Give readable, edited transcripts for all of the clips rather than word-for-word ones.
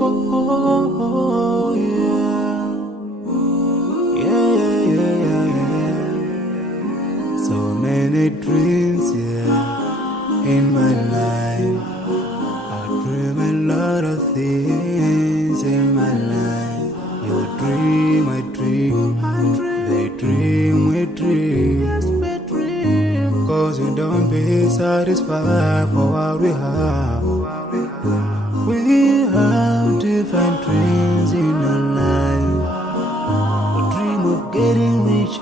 Oh, yeah. Yeah, yeah, yeah, yeah, yeah. So many dreams, yeah, in my life. I dream a lot of things in my life. You dream, I dream. They dream, we dream. Cause we don't be satisfied for what we have. We have different dreams in our life. We dream of getting rich,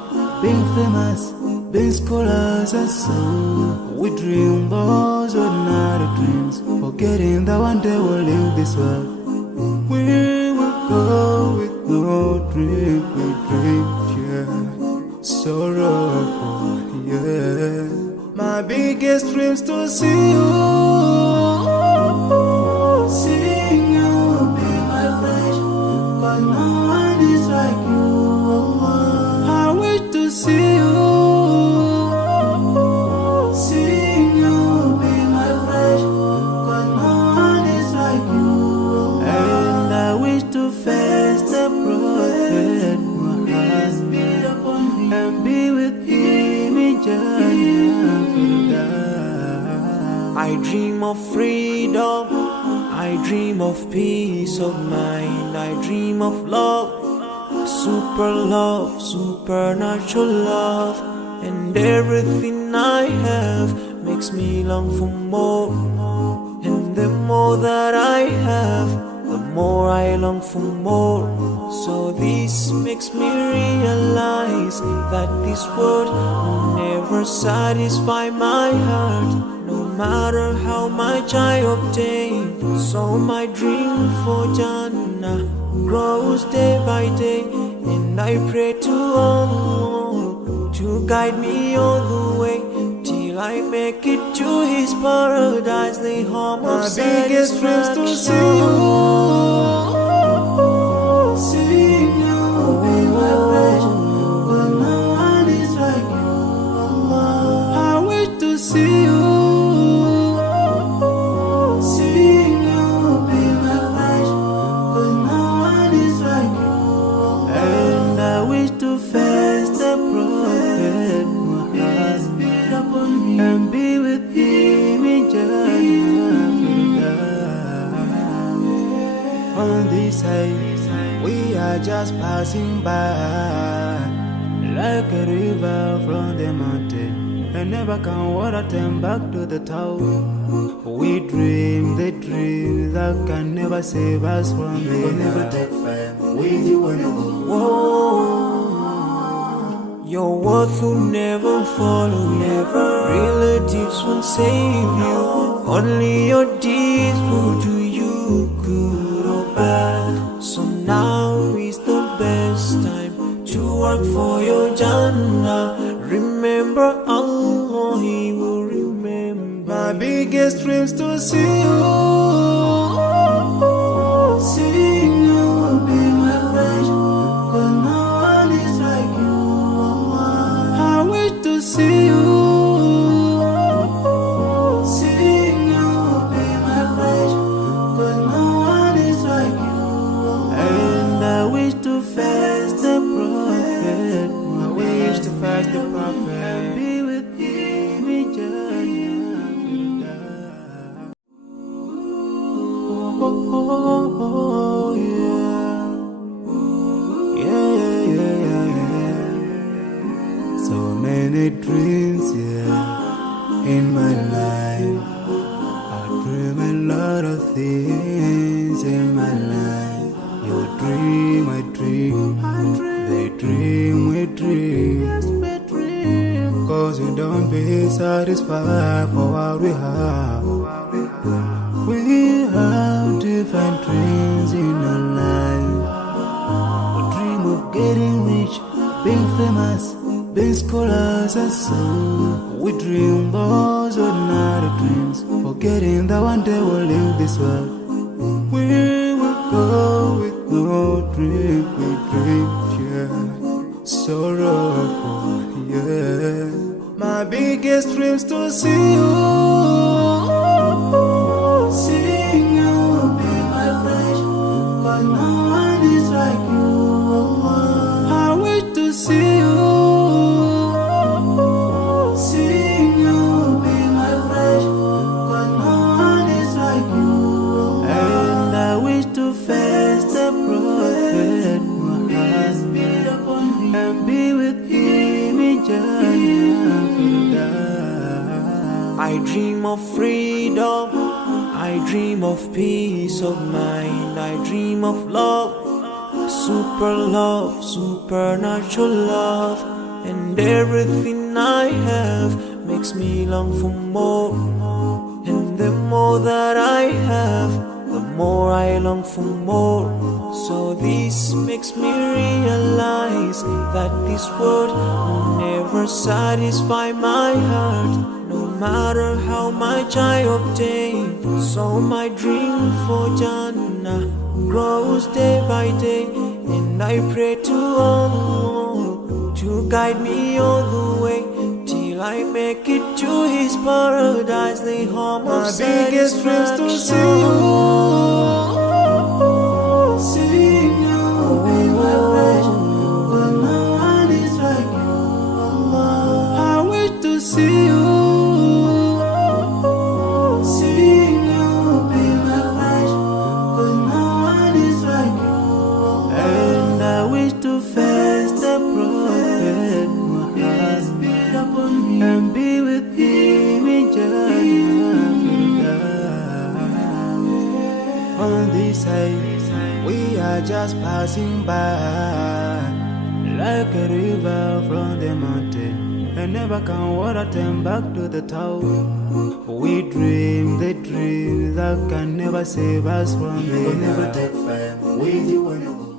being famous, being scholars and so. We dream those ordinary dreams, forgetting that one day we'll leave this world. We will go with no dream, we dream, yeah. Sorrowful, yeah. My biggest dreams to see you. Seeing you will be my wish, cause no one is like you. I wish to see you. Seeing you will be my wish, cause no one is like you. And I wish to face the prophet Muhammad and be with him in Jannah. I dream of freedom, I dream of peace of mind, I dream of love, supernatural love, and everything I have makes me long for more. And the more that I have, the more I long for more. So this makes me realize that this world will never satisfy my heart, no matter how much I obtain. So my dream for Jannah grows day by day, and I pray to Allah to guide me all the way till I make it to His paradise, the home of satisfaction. My biggest dreams to see you. Seeing you will be my pleasure, but no one is like you, Allah. I wish to see you. Seeing you will be my pleasure, but no one is like you, Allah. And I wish to face the prophet Muhammad and be with him in Jannah. On this side, we are just passing by, like a river from the mountain, and never can water turn back to the town. We dream the dream that can never save us from the We'll never take fire with you when you go. Whoa, your worth will never follow you. Relatives won't save you. Only your deeds will do you good or bad. So now is the best time to work for your Jannah. Remember Allah, He will remember. My biggest dreams to see you. Seeing you will be my pleasure, cause no one is like you, Allah. I wish to see you. Seeing you will be my pleasure, cause no one is like you, Allah. And I wish to face the prophet. I wish to face the prophet and be with him in Jannah. Oh, yeah. Yeah, yeah, yeah, yeah. So many dreams, yeah, in my life. I dream a lot of things in my life. You dream, I dream. They dream, we dream. Cause we don't be satisfied for what we have. We have different dreams in our life. We dream of getting rich, being famous, being scholars and so. We dream those ordinary dreams, forgetting that one day we'll leave this world. We will go with no dream, we dream, yeah. Sorrowful, yeah. My biggest dreams to see you. Seeing you will be my pleasure, dream of peace of mind, I dream of love, supernatural love, and everything I have makes me long for more. And the more that I have, the more I long for more. So this makes me realize that this world will never satisfy my heart, no matter how much I obtain. So my dream for Jannah grows day by day, and I pray to Allah to guide me all the way till I make it to His paradise, the home of satisfaction. My biggest dreams to see you, Seeing you be my pleasure, but no one is like you, Allah. I wish to see you. Seeing you be my pleasure, but no one is like you, Allah. And I wish to face the Prophet Peace be Muhammad upon me. and be with him in Jannah. On this side, we are just passing by, like a river from the mountain, and never can water turn back to the town. We dream the dreams that can never save us from You will never the take fame with you when you go.